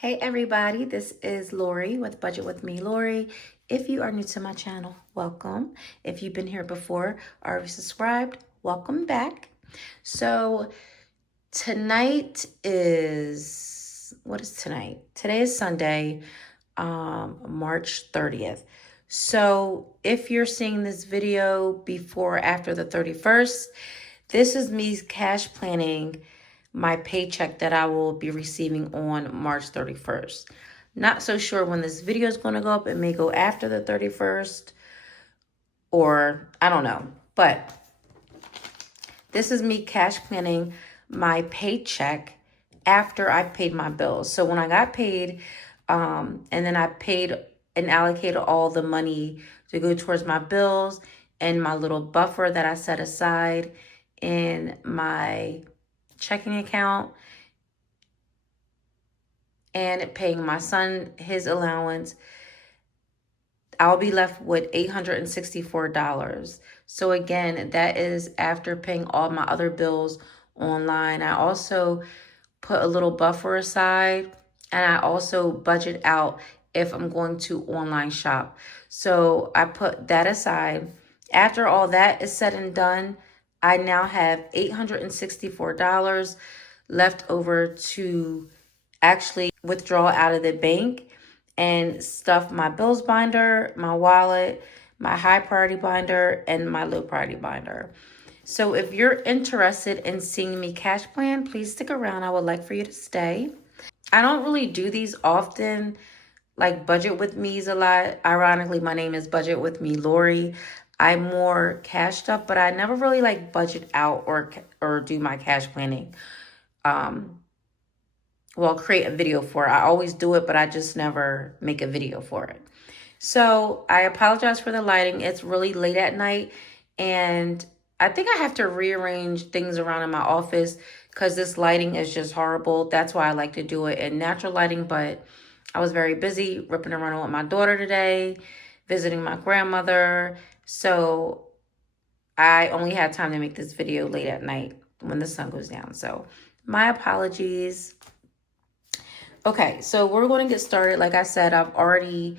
Hey everybody, this is Lori with Budget with Me, Lori. If you are new to my channel, welcome. If you've been here before or already subscribed, welcome back. So tonight is, what is tonight? Today is Sunday, March 30th. So if you're seeing this video before or after the 31st, this is me cash planning my paycheck that I will be receiving on March 31st. Not so sure when this video is going to go up. It may go after the 31st or I don't know. But this is me cash planning my paycheck after I paid my bills. So when I got paid, and then I paid and allocated all the money to go towards my bills and my little buffer that I set aside in my checking account and paying my son his allowance, I'll be left with $864. So again, that is after paying all my other bills online. I also put a little buffer aside, and I also budget out if I'm going to online shop. So I put that aside. After all that is said and done, I now have $864 left over to actually withdraw out of the bank and stuff my bills binder, my wallet, my high priority binder, and my low priority binder. So if you're interested in seeing me cash plan, please stick around. I would like for you to stay. I don't really do these often, like Budget with Me's a lot. Ironically, my name is Budget with Me, Lori. I'm more cash stuff, but I never really like budget out or do my cash planning. Well, create a video for it. I always do it, but I just never make a video for it. So I apologize for the lighting. It's really late at night, and I think I have to rearrange things around in my office because this lighting is just horrible. That's why I like to do it in natural lighting, but I was very busy ripping around with my daughter today, visiting my grandmother. So I only had time to make this video late at night when the sun goes down. So my apologies. Okay, so we're going to get started. Like I said, I've already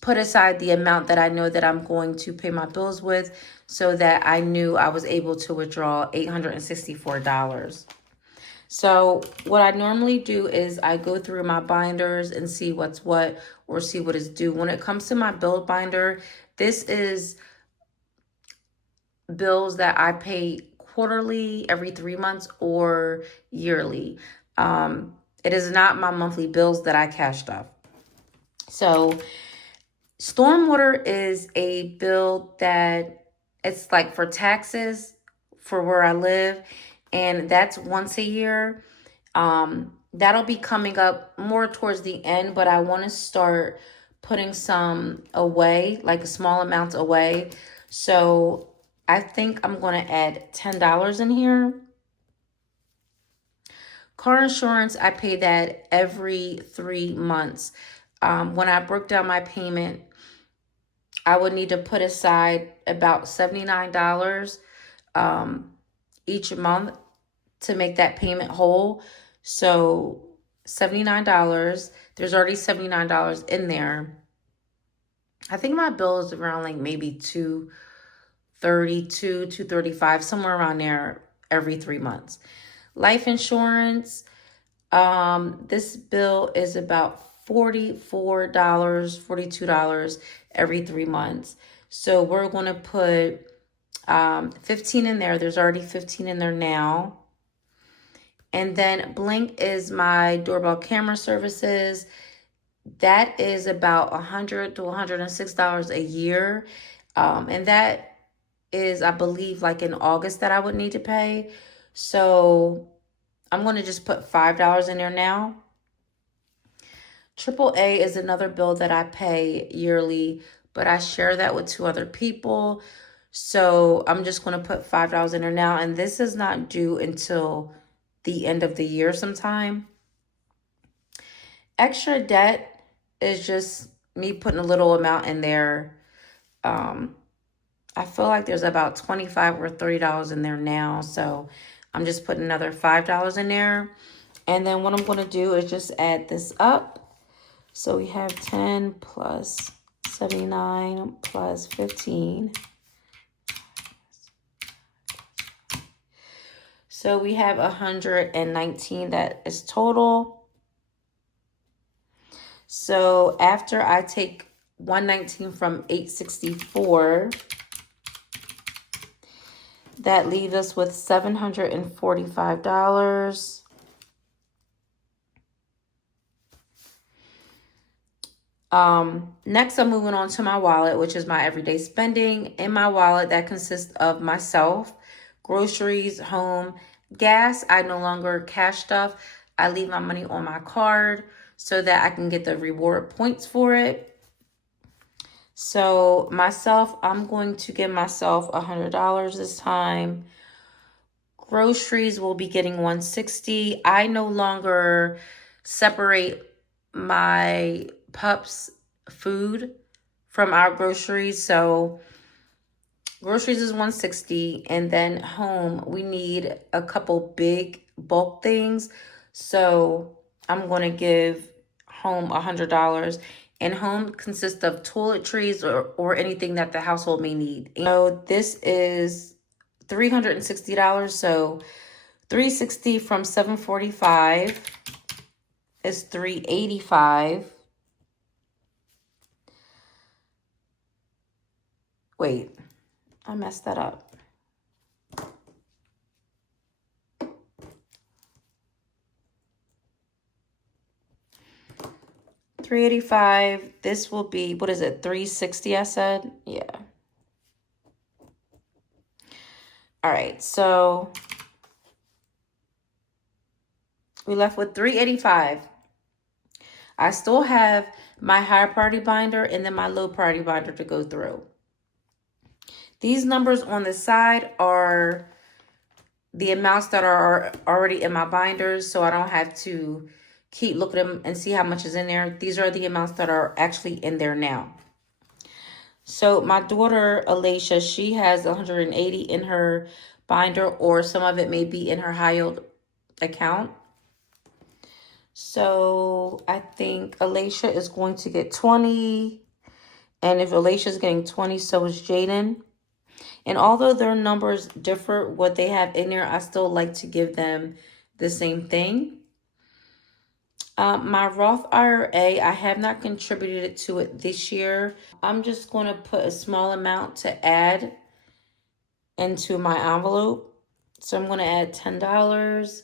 put aside the amount that I know that I'm going to pay my bills with so that I knew I was able to withdraw $864. So what I normally do is I go through my binders and see what's what or see what is due. When it comes to my bill binder, this is bills that I pay quarterly, every 3 months, or yearly. It is not my monthly bills that I cashed off. So stormwater is a bill that it's like for taxes for where I live, and that's once a year. That'll be coming up more towards the end, but I want to start putting some away, like small amounts away. So I think I'm going to add $10 in here. Car insurance, I pay that every 3 months. When I broke down my payment, I would need to put aside about $79 each month to make that payment whole. So $79, there's already $79 in there. I think my bill is around like maybe $232, $235, somewhere around there every 3 months. Life insurance, this bill is about $44, $42 every 3 months. So we're going to put 15 in there. There's already 15 in there now. And then Blink is my doorbell camera services. That is about $100 to $106 a year. And that is, I believe, like in August that I would need to pay. So I'm going to just put $5 in there now. AAA is another bill that I pay yearly, but I share that with 2 other people. So I'm just going to put $5 in there now. And this is not due until the end of the year sometime. Extra debt is just me putting a little amount in there. I feel like there's about $25 or $30 in there now. So I'm just putting another $5 in there. And then what I'm going to do is just add this up. So we have 10 plus 79 plus 15. So we have 119 that is total. So after I take 119 from 864, that leaves us with $745. Next, I'm moving on to my wallet, which is my everyday spending. In my wallet, that consists of myself, groceries, home, gas. I no longer cash stuff. I leave my money on my card so that I can get the reward points for it. So myself, I'm going to give myself $100 this time. Groceries will be getting $160. I no longer separate my pups' food from our groceries. So groceries is $160, and then home, we need a couple big bulk things. So I'm going to give home $100. And home consists of toiletries or anything that the household may need. So this is $360. So 360 from 745 is 385. Wait, I messed that up. $385. This will be, what is it, $360 I said? Yeah. All right, so we left with $385. I still have my higher priority binder and then my low priority binder to go through. These numbers on the side are the amounts that are already in my binders, so I don't have to keep looking at them and see how much is in there. These are the amounts that are actually in there now. So my daughter, Alicia, she has 180 in her binder, or some of it may be in her high yield account. So I think Alicia is going to get 20. And if Alicia is getting 20, so is Jaden. And although their numbers differ, what they have in there, I still like to give them the same thing. My Roth IRA, I have not contributed to it this year. I'm just going to put a small amount to add into my envelope. So I'm going to add $10.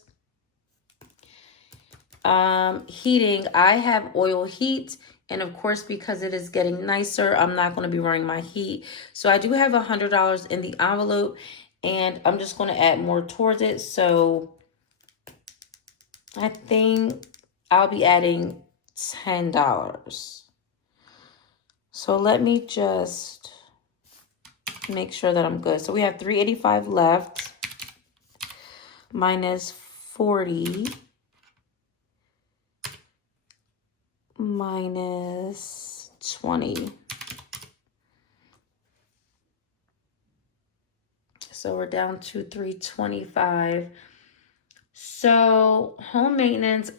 Heating, I have oil heat. And of course, because it is getting nicer, I'm not going to be running my heat. So I do have $100 in the envelope, and I'm just going to add more towards it. So I think I'll be adding $10. So let me just make sure that I'm good. So we have $385 left minus 40 minus 20. So we're down to $325. So home maintenance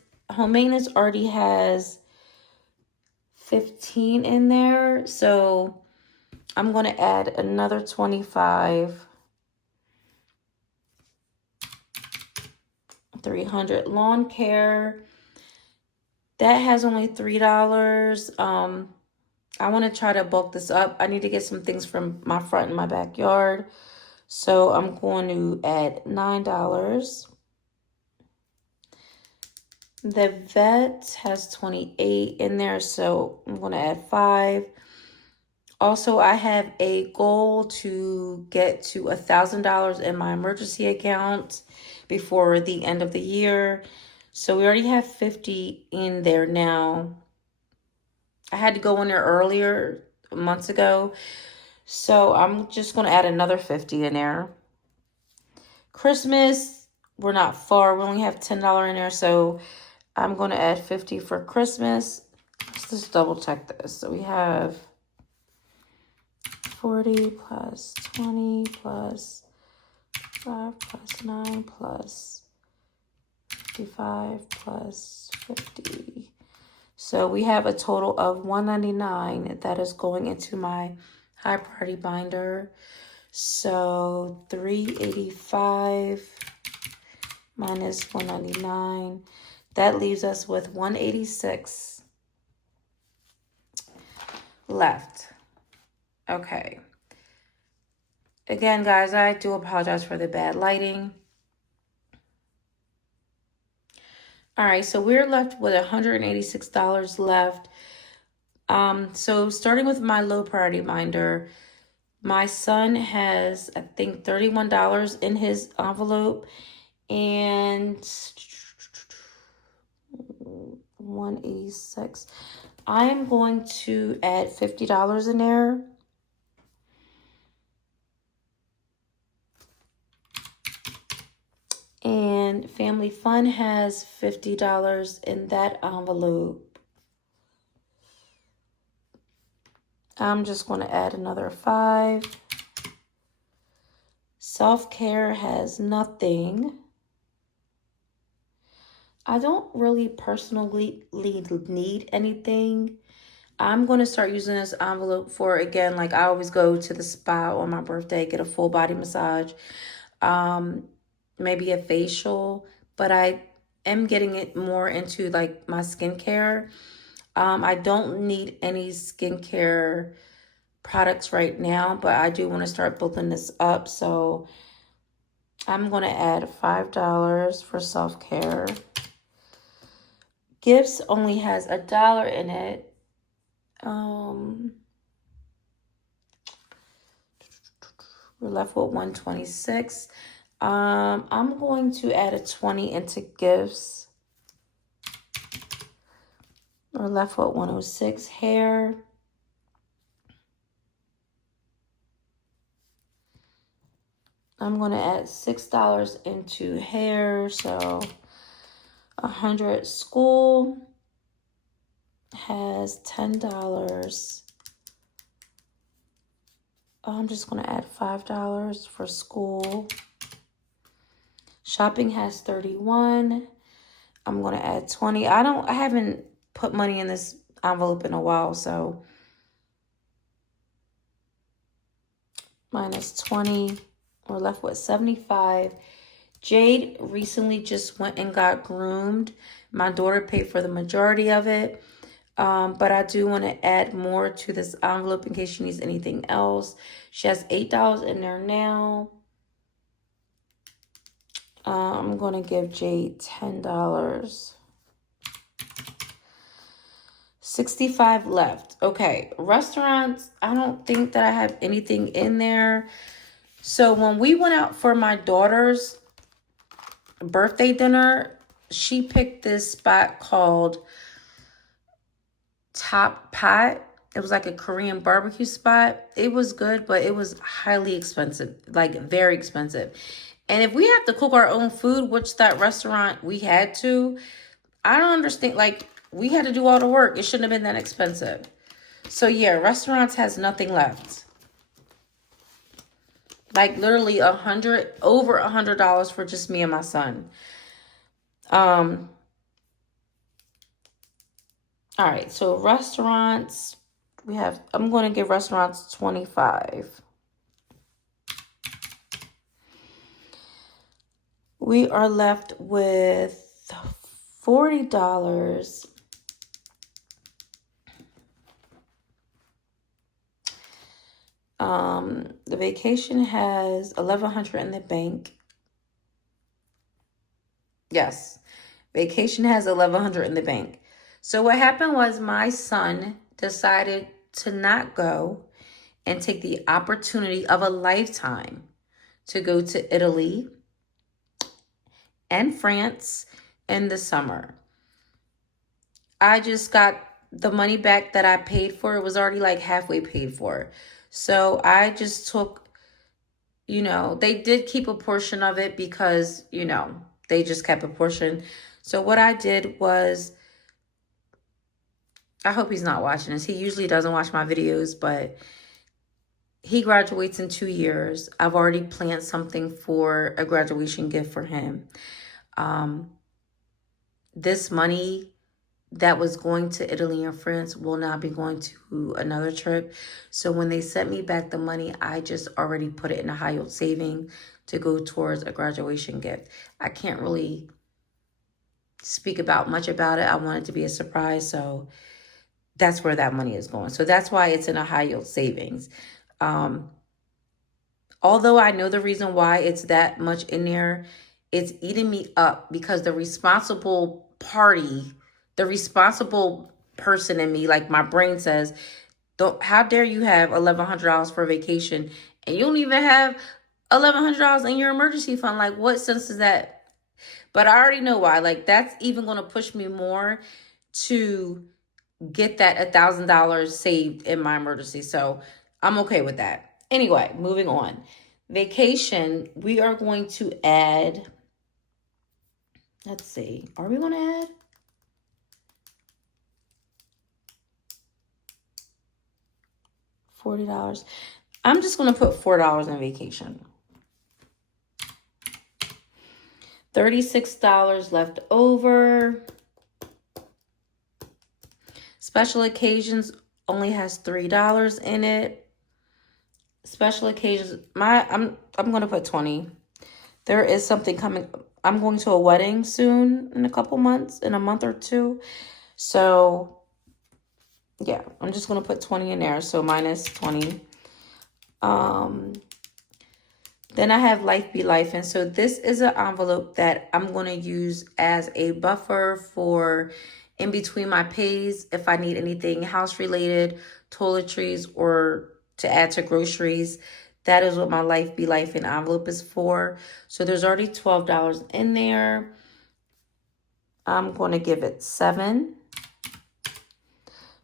already has 15 in there. So I'm going to add another 25. 300. Lawn care, that has only $3. I want to try to bulk this up. I need to get some things from my front and my backyard. So I'm going to add $9. The vet has 28 in there, so I'm going to add 5. Also, I have a goal to get to $1,000 in my emergency account before the end of the year. So we already have 50 in there now. I had to go in there earlier, months ago. So I'm just going to add another 50 in there. Christmas, we're not far. We only have $10 in there. So I'm going to add 50 for Christmas. Let's just double check this. So we have 40 plus 20 plus 5 plus 9 plus $165 plus 50. So we have a total of $199 that is going into my high priority binder. So $385 minus $199. That leaves us with $186 left. Okay. Again, guys, I do apologize for the bad lighting. All right, so we're left with $186 left. So starting with my low priority binder, my son has, I think, $31 in his envelope, and 186. I am going to add $50 in there. And Family Fun has $50 in that envelope. I'm just going to add another 5. Self-care has nothing. I don't really personally need anything. I'm going to start using this envelope for, again, like I always go to the spa on my birthday, get a full body massage, maybe a facial, but I am getting it more into like my skincare. I don't need any skincare products right now, but I do want to start building this up. So I'm going to add $5 for self-care. Gifts only has $1 in it. We're left with $126. I'm going to add a 20 into gifts. We're left with $106. Hair. I'm going to add $6 into hair, so 100. School has $10. I'm just going to add $5 for school. Shopping has 31. I'm going to add 20. I haven't put money in this envelope in a while, so minus 20. We're left with 75. Jade recently just went and got groomed. My daughter paid for the majority of it. But I do want to add more to this envelope in case she needs anything else. She has $8 in there now. I'm going to give Jade $10. 65 left. Okay, restaurants, I don't think that I have anything in there. So when we went out for my daughter's birthday dinner, she picked this spot called Top Pot. It was like a Korean barbecue spot. It was good, but it was highly expensive, like very expensive. And if we have to cook our own food, which that restaurant we had to, I don't understand. Like, we had to do all the work. It shouldn't have been that expensive. So yeah, restaurants has nothing left. Like literally over $100 for just me and my son. All right, so restaurants, I'm going to give restaurants 25. We are left with $40. The vacation has $1,100 in the bank. Yes, vacation has $1,100 in the bank. So what happened was my son decided to not go and take the opportunity of a lifetime to go to Italy and France in the summer. I just got the money back that I paid for. It was already like halfway paid for. So I just took, they did keep a portion of it because, they just kept a portion. So what I did was, I hope he's not watching this. He usually doesn't watch my videos, but he graduates in 2 years. I've already planned something for a graduation gift for him. this money that was going to Italy and France will not be going to another trip. So when they sent me back the money, I just already put it in a high yield saving to go towards a graduation gift. I can't really speak about much about it. I want it to be a surprise. So that's where that money is going. So that's why it's in a high yield savings. Um, Although I know the reason why it's that much in there, it's eating me up because the responsible party, the responsible person in me, like my brain says, don't, how dare you have $1,100 for vacation and you don't even have $1,100 in your emergency fund? Like, what sense is that? But I already know why. Like, that's even going to push me more to get that $1,000 saved in my emergency. So I'm okay with that. Anyway, moving on. Vacation, we are going to add, let's see, are we going to add? $40. I'm just going to put $4 in vacation. $36 left over. Special occasions only has $3 in it. Special occasions, I'm going to put 20. There is something coming. I'm going to a wedding soon in a couple months, in a month or two. So yeah, I'm just going to put 20 in there. So minus 20. Then I have Life Be Life. And so this is an envelope that I'm going to use as a buffer for in between my pays if I need anything house related, toiletries, or to add to groceries. That is what my Life Be Life in envelope is for. So there's already $12 in there. I'm going to give it 7.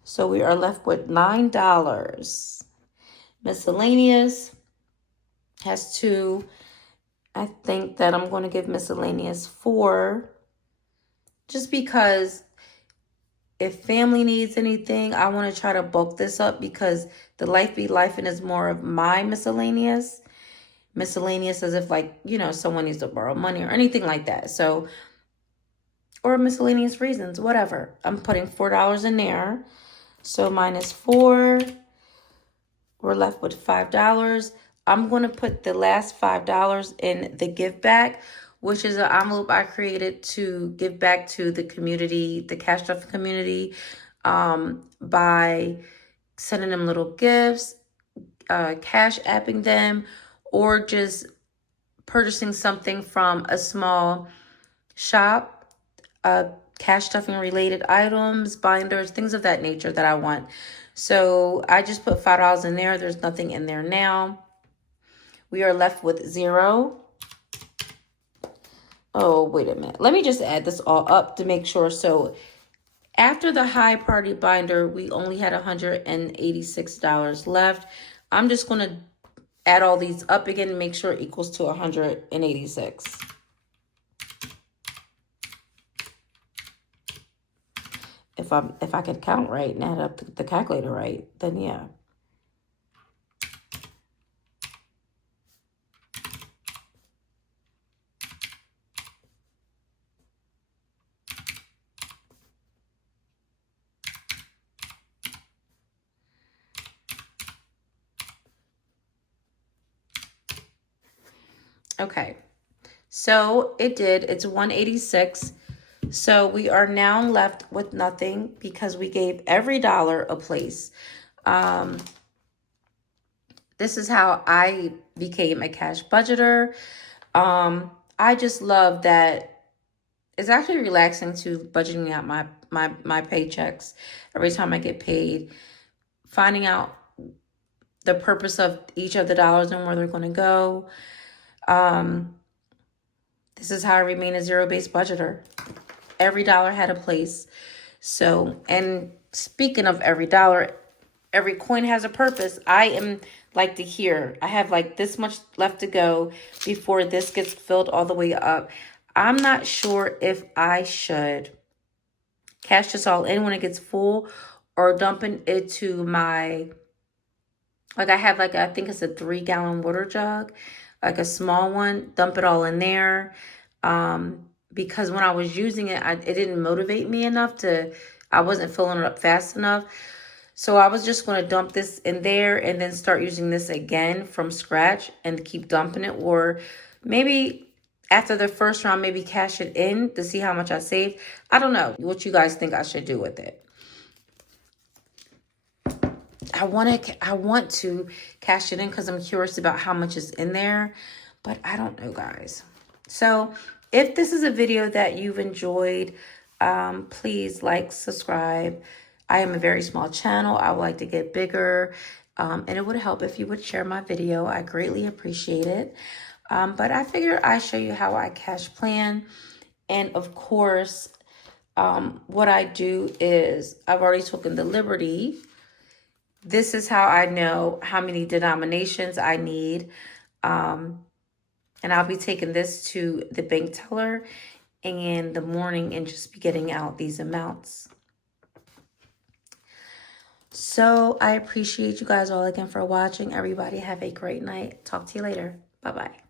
So we are left with $9. Miscellaneous has 2. I think that I'm going to give miscellaneous 4. Just because if family needs anything, I want to try to bulk this up because the Life Be Life is more of my miscellaneous. Miscellaneous as if like, you know, someone needs to borrow money or anything like that. So, or miscellaneous reasons, whatever. I'm putting $4 in there. So minus 4, we're left with $5. I'm going to put the last $5 in the give back, which is an envelope I created to give back to the community, the Cash Stuff community, by sending them little gifts, cash apping them, or just purchasing something from a small shop, cash stuffing related items, binders, things of that nature that I want. So I just put $5 in there. There's nothing in there now. We are left with 0. Oh, wait a minute. Let me just add this all up to make sure. So after the high party binder, we only had $186 left. I'm just going to add all these up again and make sure it equals to 186. If I could count right and add up the calculator right, then yeah. Okay, so it did. It's 186. So we are now left with nothing because we gave every dollar a place. This is how I became a cash budgeter. I just love that it's actually relaxing to budgeting out my paychecks every time I get paid, finding out the purpose of each of the dollars and where they're going to go. This is how I remain a zero-based budgeter. Every dollar had a place. So, and speaking of every dollar, every coin has a purpose. I am like to hear. I have like this much left to go before this gets filled all the way up. I'm not sure if I should cash this all in when it gets full or dumping it to my, like I have like, I think it's a 3-gallon water jug, like a small one, dump it all in there. because when I was using it, it didn't motivate me enough I wasn't filling it up fast enough. So I was just going to dump this in there and then start using this again from scratch and keep dumping it. Or maybe after the first round, maybe cash it in to see how much I saved. I don't know what you guys think I should do with it. I want to cash it in because I'm curious about how much is in there, but I don't know, guys. So if this is a video that you've enjoyed, please like, subscribe. I am a very small channel. I would like to get bigger, and it would help if you would share my video. I greatly appreciate it. But I figure I show you how I cash plan. And of course, what I do is I've already taken the liberty. This is how I know how many denominations I need. And I'll be taking this to the bank teller in the morning and just be getting out these amounts. So I appreciate you guys all again for watching. Everybody have a great night. Talk to you later. Bye-bye.